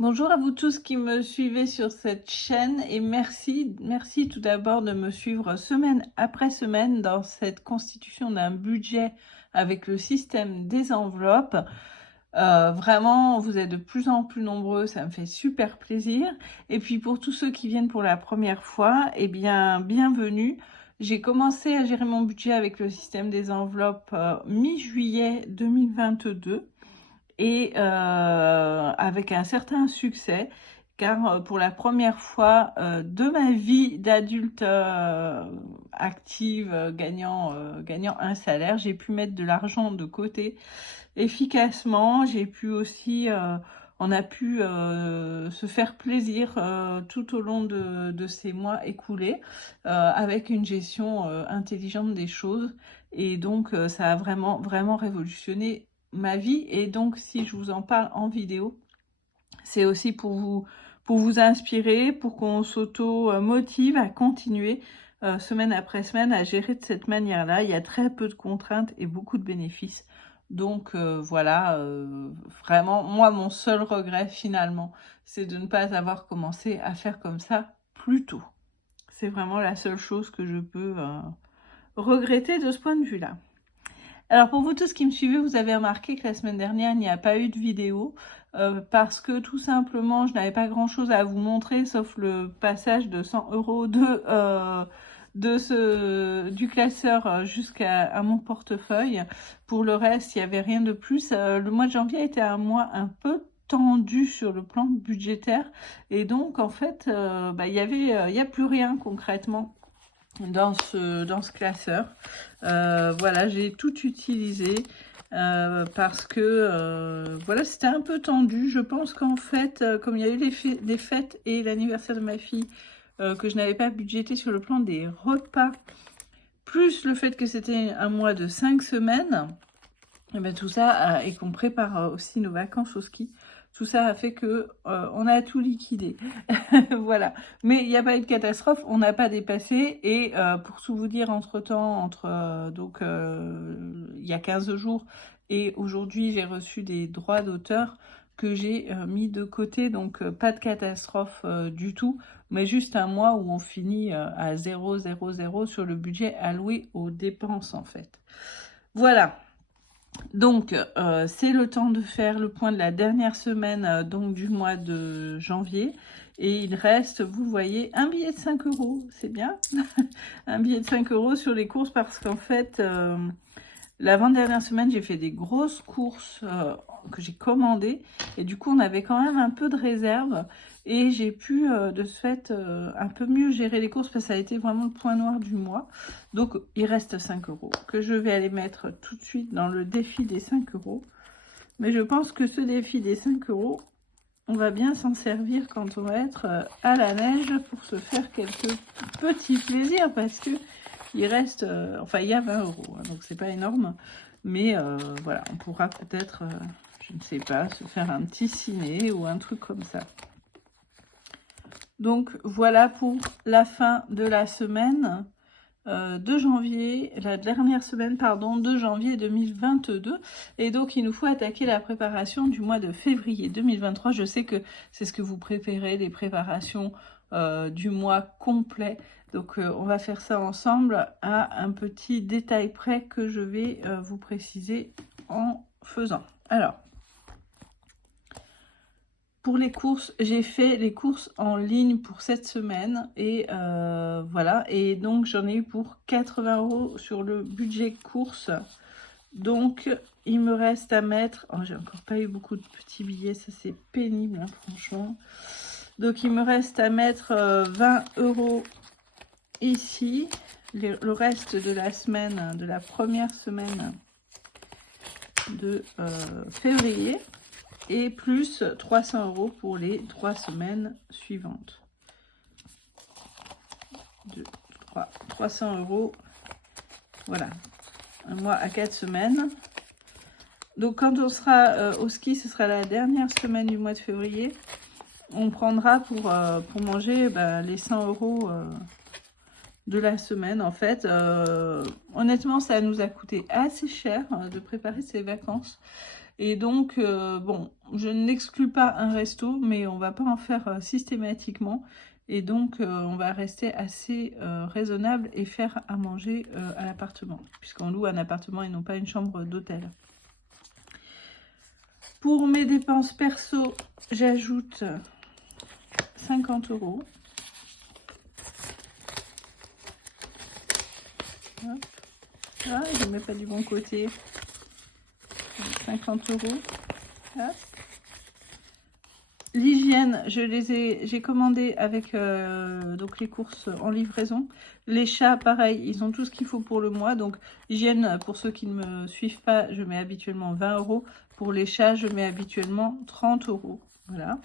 Bonjour à vous tous qui me suivez sur cette chaîne et merci tout d'abord de me suivre semaine après semaine dans cette constitution d'un budget avec le système des enveloppes. Vraiment, vous êtes de plus en plus nombreux, ça me fait super plaisir. Et puis pour tous ceux qui viennent pour la première fois, eh bien, bienvenue. J'ai commencé à gérer mon budget avec le système des enveloppes mi-juillet 2022. Et avec un certain succès, car pour la première fois de ma vie d'adulte active, gagnant un salaire, j'ai pu mettre de l'argent de côté efficacement. J'ai pu aussi, on a pu se faire plaisir tout au long de ces mois écoulés avec une gestion intelligente des choses. Et donc, ça a vraiment révolutionné ma vie. Et donc, si je vous en parle en vidéo, c'est aussi pour vous inspirer, pour qu'on s'auto-motive à continuer semaine après semaine à gérer de cette manière-là. Il y a très peu de contraintes et beaucoup de bénéfices. Donc voilà, vraiment, moi, mon seul regret finalement, c'est de ne pas avoir commencé à faire comme ça plus tôt. C'est vraiment la seule chose que je peux regretter de ce point de vue-là. Alors pour vous tous qui me suivez, vous avez remarqué que la semaine dernière, il n'y a pas eu de vidéo parce que tout simplement, je n'avais pas grand-chose à vous montrer sauf le passage de 100 € du classeur jusqu'à mon portefeuille. Pour le reste, il n'y avait rien de plus. Le mois de janvier était un mois un peu tendu sur le plan budgétaire et donc en fait, il y a plus rien concrètement dans ce classeur. Voilà, j'ai tout utilisé parce que voilà, c'était un peu tendu. Je pense qu'en fait, comme il y a eu les fêtes et l'anniversaire de ma fille, que je n'avais pas budgété sur le plan des repas, plus le fait que c'était un mois de 5 semaines, et bien tout ça, et qu'on prépare aussi nos vacances au ski, tout ça a fait que on a tout liquidé. Voilà. Mais il n'y a pas eu de catastrophe, on n'a pas dépassé. Et pour tout vous dire, entre-temps, il y a 15 jours et aujourd'hui, j'ai reçu des droits d'auteur que j'ai mis de côté. Donc pas de catastrophe du tout, mais juste un mois où on finit à 0,00 sur le budget alloué aux dépenses en fait. Voilà. Donc, c'est le temps de faire le point de la dernière semaine donc du mois de janvier. Et il reste, vous voyez, un billet de 5 €. C'est bien. Un billet de 5 € sur les courses parce qu'en fait, l'avant-dernière semaine, j'ai fait des grosses courses que j'ai commandées. Et du coup, on avait quand même un peu de réserve. Et j'ai pu, de ce fait, un peu mieux gérer les courses parce que ça a été vraiment le point noir du mois. Donc, il reste 5 € que je vais aller mettre tout de suite dans le défi des 5 €. Mais je pense que ce défi des 5 €, on va bien s'en servir quand on va être à la neige pour se faire quelques petits plaisirs parce que il reste, enfin il y a 20 €, hein, donc c'est pas énorme, mais voilà, on pourra peut-être, je ne sais pas, se faire un petit ciné ou un truc comme ça. Donc voilà pour la fin de la semaine de janvier, la dernière semaine, pardon, de janvier 2022. Et donc, il nous faut attaquer la préparation du mois de février 2023. Je sais que c'est ce que vous préférez, les préparations du mois complet. Donc, on va faire ça ensemble à un petit détail près que je vais vous préciser en faisant. Alors, pour les courses, j'ai fait les courses en ligne pour cette semaine et voilà. Et donc, j'en ai eu pour 80 € sur le budget courses. Donc, il me reste à mettre... Oh, j'ai encore pas eu beaucoup de petits billets, ça c'est pénible, hein, franchement. Donc, il me reste à mettre 20 € ici. Le reste de la semaine, de la première semaine de février. Et plus 300 € pour les 3 semaines suivantes. 2, 3, 300 €. Voilà. Un mois à 4 semaines. Donc, quand on sera au ski, ce sera la dernière semaine du mois de février. On prendra pour manger les 100 € de la semaine. En fait, honnêtement, ça nous a coûté assez cher de préparer ces vacances. Et donc, bon, je n'exclus pas un resto, mais on va pas en faire systématiquement. Et donc, on va rester assez raisonnable et faire à manger à l'appartement, puisqu'on loue un appartement et non pas une chambre d'hôtel. Pour mes dépenses perso, j'ajoute 50 €. Ah, je ne mets pas du bon côté. 50 €. Hop. L'hygiène, j'ai commandé avec donc les courses en livraison. Les chats, pareil, ils ont tout ce qu'il faut pour le mois. Donc, hygiène, pour ceux qui ne me suivent pas, je mets habituellement 20 €. Pour les chats, je mets habituellement 30 €. Voilà.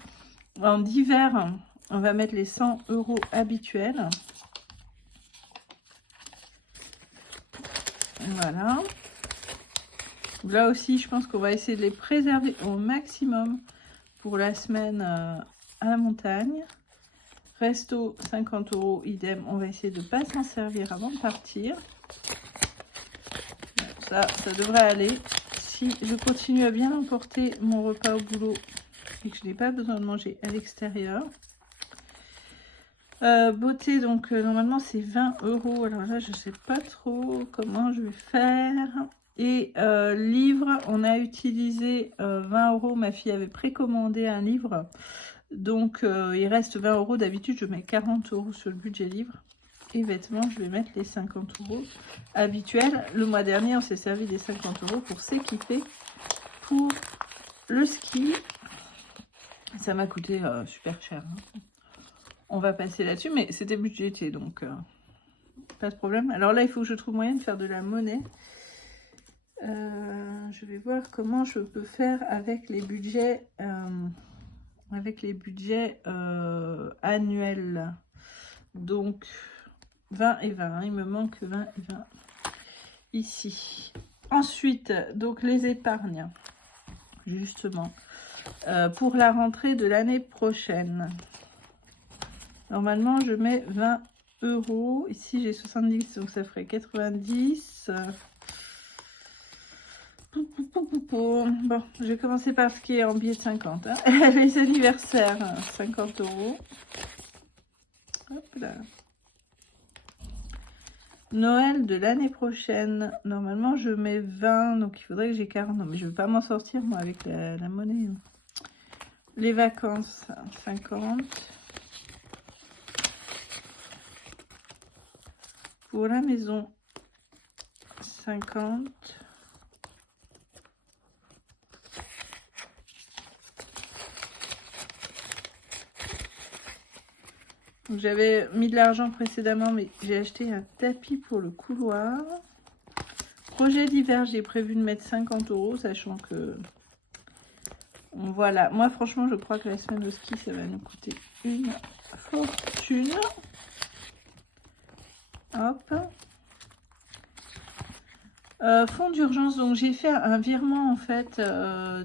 En hiver, on va mettre les 100 € habituels. Voilà. Là aussi, je pense qu'on va essayer de les préserver au maximum pour la semaine à la montagne. Resto, 50 €, idem. On va essayer de ne pas s'en servir avant de partir. Ça devrait aller. Si je continue à bien emporter mon repas au boulot et que je n'ai pas besoin de manger à l'extérieur. Beauté, donc normalement c'est 20 €. Alors là, je ne sais pas trop comment je vais faire. Et livre, on a utilisé 20 €. Ma fille avait précommandé un livre. Donc, il reste 20 €. D'habitude, je mets 40 € sur le budget livre. Et vêtements, je vais mettre les 50 € habituels. Le mois dernier, on s'est servi des 50 € pour s'équiper pour le ski. Ça m'a coûté super cher. Hein. On va passer là-dessus, mais c'était budgété, donc pas de problème. Alors là, il faut que je trouve moyen de faire de la monnaie. Je vais voir comment je peux faire avec les budgets, annuels. Donc 20 et 20, il me manque 20 et 20 ici. Ensuite, donc les épargnes, justement, pour la rentrée de l'année prochaine. Normalement, je mets 20 €. Ici, j'ai 70, donc ça ferait 90. Bon, je vais commencer par ce qui est en billet de 50. Hein. Les anniversaires, 50 €. Hop là. Noël de l'année prochaine, normalement je mets 20, donc il faudrait que j'ai 40. Non, mais je ne vais pas m'en sortir moi avec la monnaie. Les vacances, 50. Pour la maison, 50. J'avais mis de l'argent précédemment, mais j'ai acheté un tapis pour le couloir. Projet d'hiver, j'ai prévu de mettre 50 €, sachant que... Voilà, moi franchement, je crois que la semaine de ski, ça va nous coûter une fortune. Hop. Fonds d'urgence, donc j'ai fait un virement en fait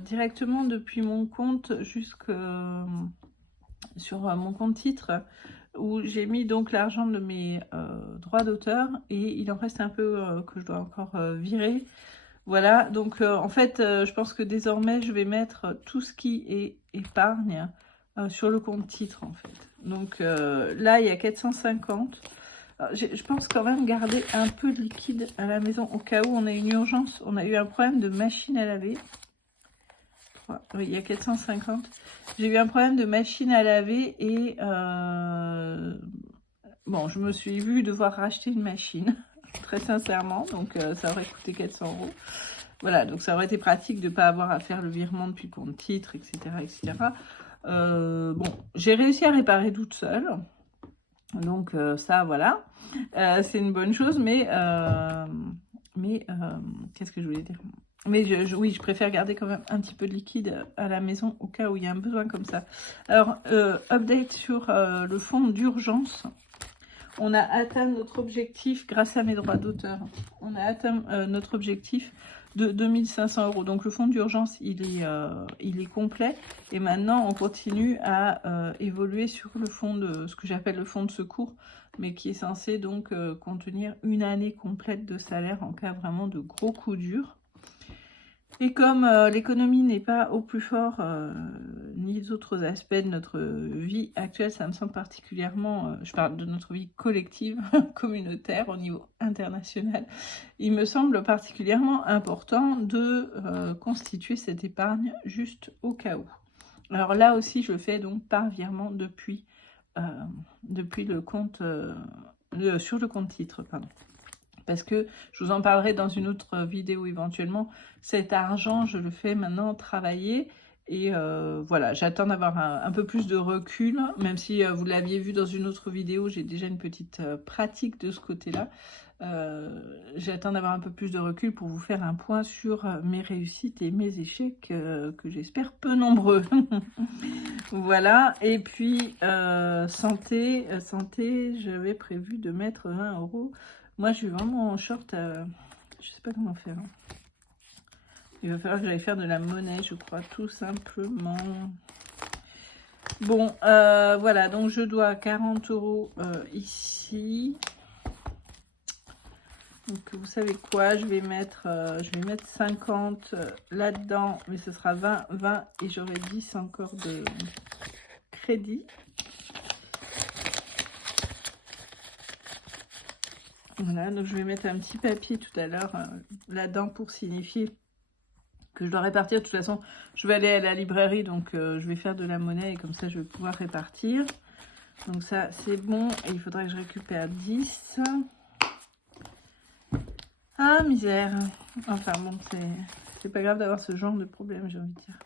directement depuis mon compte jusque sur mon compte titre, où j'ai mis donc l'argent de mes droits d'auteur, et il en reste un peu que je dois encore virer. Voilà, donc en fait, je pense que désormais, je vais mettre tout ce qui est épargne sur le compte titre, en fait. Donc là, il y a 450. Alors, je pense quand même garder un peu de liquide à la maison au cas où on a une urgence. On a eu un problème de machine à laver. Oui, il y a 450. J'ai eu un problème de machine à laver et bon, je me suis vue devoir racheter une machine, très sincèrement. Donc, ça aurait coûté 400 €. Voilà, donc ça aurait été pratique de ne pas avoir à faire le virement depuis le compte titre, etc. etc. Bon, j'ai réussi à réparer toute seule. Donc ça, voilà, c'est une bonne chose, mais qu'est-ce que je voulais dire? Mais oui, je préfère garder quand même un petit peu de liquide à la maison au cas où il y a un besoin comme ça. Alors, update sur le fonds d'urgence. On a atteint notre objectif grâce à mes droits d'auteur. On a atteint notre objectif de 2500 €. Donc le fonds d'urgence, il est complet. Et maintenant, on continue à évoluer sur le fonds de ce que j'appelle le fonds de secours, mais qui est censé donc contenir une année complète de salaire en cas vraiment de gros coups durs. Et comme l'économie n'est pas au plus fort, ni d'autres aspects de notre vie actuelle, ça me semble particulièrement, je parle de notre vie collective, communautaire au niveau international, il me semble particulièrement important de constituer cette épargne juste au cas où. Alors là aussi, je le fais donc par virement euh, depuis le compte, sur le compte titre, pardon. Parce que je vous en parlerai dans une autre vidéo éventuellement. Cet argent, je le fais maintenant travailler. Et voilà, j'attends d'avoir un peu plus de recul, même si vous l'aviez vu dans une autre vidéo, j'ai déjà une petite pratique de ce côté-là. J'attends d'avoir un peu plus de recul pour vous faire un point sur mes réussites et mes échecs, que j'espère peu nombreux. Voilà, et puis santé, j'avais prévu de mettre 20 €. Moi, je suis vraiment en short, je sais pas comment faire, hein. Il va falloir que j'aille faire de la monnaie, je crois, tout simplement. Bon, voilà, donc je dois 40 € ici. Donc, vous savez quoi, je vais mettre 50 là-dedans, mais ce sera 20, 20, et j'aurai 10 encore de crédit. Voilà, donc je vais mettre un petit papier tout à l'heure là-dedans pour signifier que je dois répartir. De toute façon, je vais aller à la librairie, donc je vais faire de la monnaie et comme ça, je vais pouvoir répartir. Donc ça, c'est bon. Et il faudra que je récupère 10. Ah, misère. Enfin bon, c'est pas grave d'avoir ce genre de problème, j'ai envie de dire.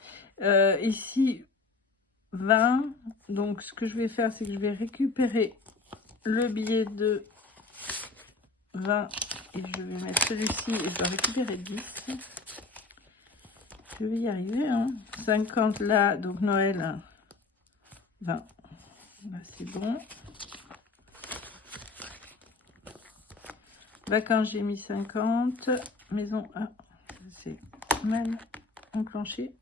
Ici, 20. Donc ce que je vais faire, c'est que je vais récupérer le billet de 20 et je vais mettre celui-ci et je dois récupérer 10. Je vais y arriver, hein. 50 là, donc Noël, 20. Là, c'est bon. Vacances, j'ai mis 50. Maison, ah, c'est mal enclenché.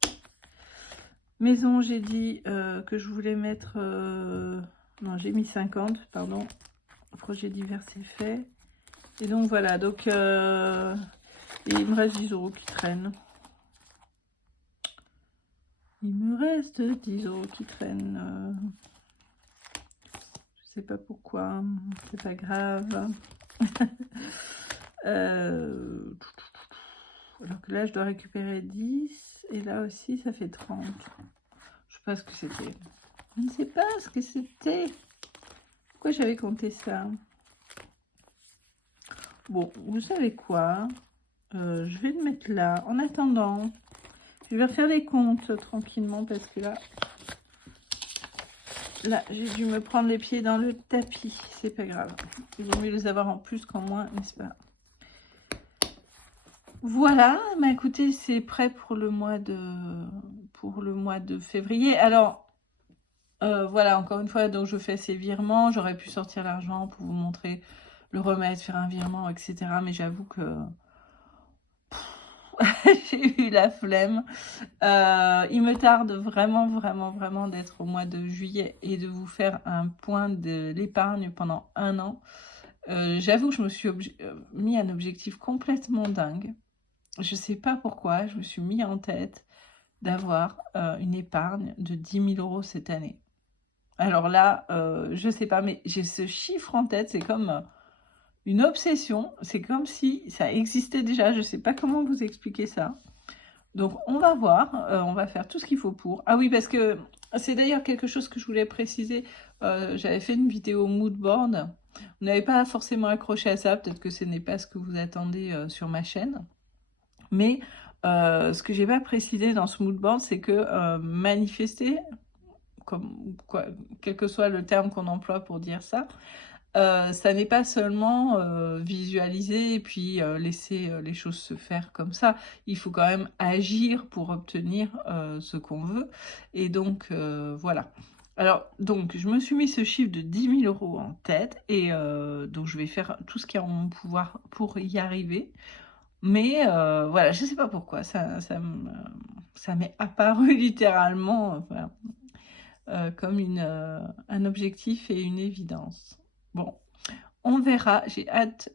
Maison, j'ai dit que je voulais mettre... non, j'ai mis 50, pardon. Projet divers, c'est fait. Et donc, voilà. Donc, et il me reste 10 € qui traînent. Il me reste 10 € qui traînent. Je sais pas pourquoi. C'est pas grave. Alors que là, je dois récupérer 10. Et là aussi, ça fait 30. Je sais pas ce que c'était. Je ne sais pas ce que c'était. Pourquoi j'avais compté ça? Bon, vous savez quoi? Je vais le mettre là. En attendant, je vais refaire les comptes tranquillement parce que là, j'ai dû me prendre les pieds dans le tapis. C'est pas grave. Il vaut mieux les avoir en plus qu'en moins, n'est-ce pas? Voilà, bah écoutez, c'est prêt pour le mois de février. Alors, voilà, encore une fois, donc je fais ces virements. J'aurais pu sortir l'argent pour vous montrer, le remettre, faire un virement, etc. Mais j'avoue que j'ai eu la flemme. Il me tarde vraiment, vraiment, vraiment d'être au mois de juillet et de vous faire un point de l'épargne pendant un an. J'avoue que je me suis mis un objectif complètement dingue. Je sais pas pourquoi, je me suis mis en tête d'avoir une épargne de 10 000 € cette année. Alors là, je sais pas, mais j'ai ce chiffre en tête, c'est comme une obsession, c'est comme si ça existait déjà, je sais pas comment vous expliquer ça. Donc on va voir, on va faire tout ce qu'il faut pour. Ah oui, parce que c'est d'ailleurs quelque chose que je voulais préciser, j'avais fait une vidéo mood board, vous n'avez pas forcément accroché à ça, peut-être que ce n'est pas ce que vous attendez sur ma chaîne. Mais ce que j'ai pas précisé dans ce mood board, c'est que manifester, comme quoi, quel que soit le terme qu'on emploie pour dire ça, ça n'est pas seulement visualiser et puis laisser les choses se faire comme ça. Il faut quand même agir pour obtenir ce qu'on veut. Et donc, voilà. Alors, donc, je me suis mis ce chiffre de 10 000 € en tête. Et donc, je vais faire tout ce qui est en mon pouvoir pour y arriver. Mais voilà, je sais pas pourquoi, ça m'est apparu littéralement, enfin, comme un objectif et une évidence. Bon, On verra, j'ai hâte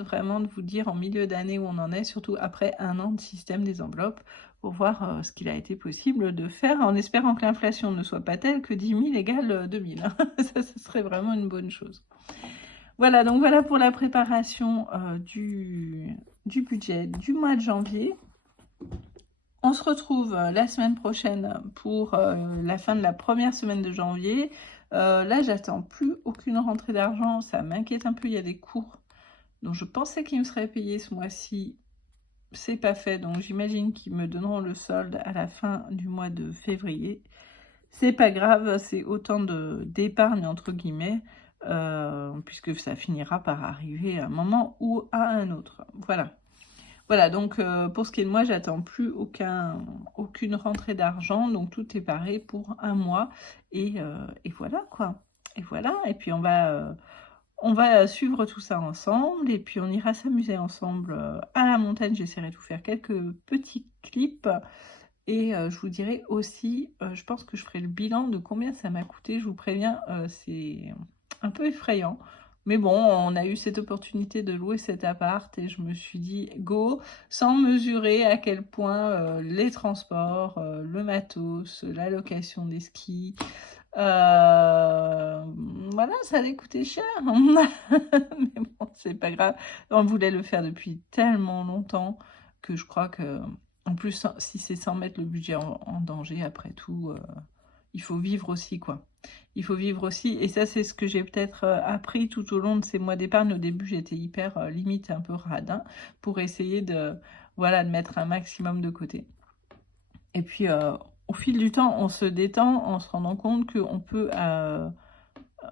vraiment de vous dire en milieu d'année où on en est, surtout après 1 an de système des enveloppes, pour voir, ce qu'il a été possible de faire, en espérant que l'inflation ne soit pas telle que 10 000 égale, 2 000. Ça, ce serait vraiment une bonne chose. Voilà, donc voilà pour la préparation, du budget du mois de janvier. On se retrouve la semaine prochaine pour la fin de la première semaine de janvier. Là, j'attends plus aucune rentrée d'argent. Ça m'inquiète un peu. Il y a des cours dont je pensais qu'ils me seraient payés ce mois-ci. C'est pas fait. Donc, j'imagine qu'ils me donneront le solde à la fin du mois de février. C'est pas grave. C'est autant d'épargne, entre guillemets, puisque ça finira par arriver à un moment ou à un autre. Voilà. Voilà, donc pour ce qui est de moi, j'attends plus aucune rentrée d'argent, donc tout est pareil pour un mois, et voilà quoi. Et voilà, et puis on va suivre tout ça ensemble, et puis on ira s'amuser ensemble à la montagne. J'essaierai de vous faire quelques petits clips, et je vous dirai aussi, je pense que je ferai le bilan de combien ça m'a coûté. Je vous préviens, c'est un peu effrayant. Mais bon, on a eu cette opportunité de louer cet appart et je me suis dit go, sans mesurer à quel point les transports, le matos, la location des skis, voilà, ça allait coûter cher. Mais bon, c'est pas grave. On voulait le faire depuis tellement longtemps que je crois que, en plus, si c'est sans mettre le budget en danger, après tout, il faut vivre aussi, quoi. Il faut vivre aussi, et ça, c'est ce que j'ai peut-être appris tout au long de ces mois d'épargne. Au début, j'étais hyper limite, un peu radin, pour essayer voilà, de mettre un maximum de côté. Et puis, au fil du temps, on se détend en se rendant compte qu'on peut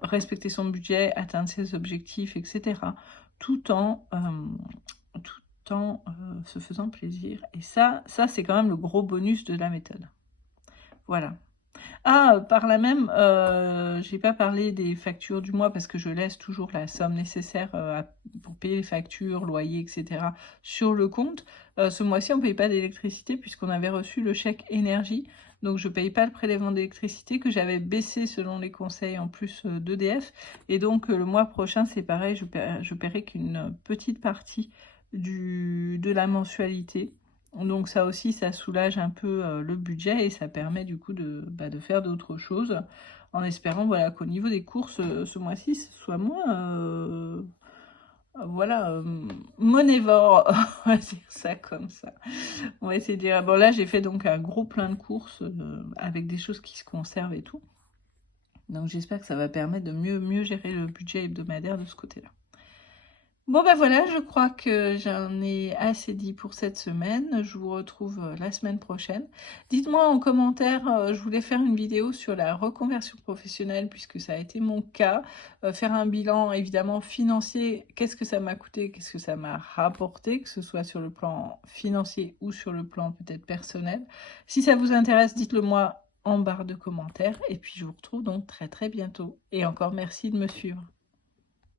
respecter son budget, atteindre ses objectifs, etc., tout en se faisant plaisir. Et ça c'est quand même le gros bonus de la méthode. Voilà. Ah, par là même, j'ai pas parlé des factures du mois parce que je laisse toujours la somme nécessaire pour payer les factures, loyer, etc. sur le compte. Ce mois-ci, on ne paye pas d'électricité puisqu'on avait reçu le chèque énergie. Donc, je ne paye pas le prélèvement d'électricité que j'avais baissé selon les conseils en plus d'EDF. Et donc, le mois prochain, c'est pareil, je paierai qu'une petite partie de la mensualité. Donc ça aussi, ça soulage un peu le budget et ça permet du coup de faire d'autres choses, en espérant voilà, qu'au niveau des courses, ce mois-ci, ce soit moins voilà, monévore, on va dire ça comme ça. On va essayer de dire, bon là j'ai fait donc un gros plein de courses avec des choses qui se conservent et tout. Donc j'espère que ça va permettre de mieux gérer le budget hebdomadaire de ce côté-là. Bon ben voilà, je crois que j'en ai assez dit pour cette semaine. Je vous retrouve la semaine prochaine. Dites-moi en commentaire, je voulais faire une vidéo sur la reconversion professionnelle puisque ça a été mon cas. Faire un bilan évidemment financier, qu'est-ce que ça m'a coûté, qu'est-ce que ça m'a rapporté, que ce soit sur le plan financier ou sur le plan peut-être personnel. Si ça vous intéresse, dites-le moi en barre de commentaires et puis je vous retrouve donc très bientôt. Et encore merci de me suivre.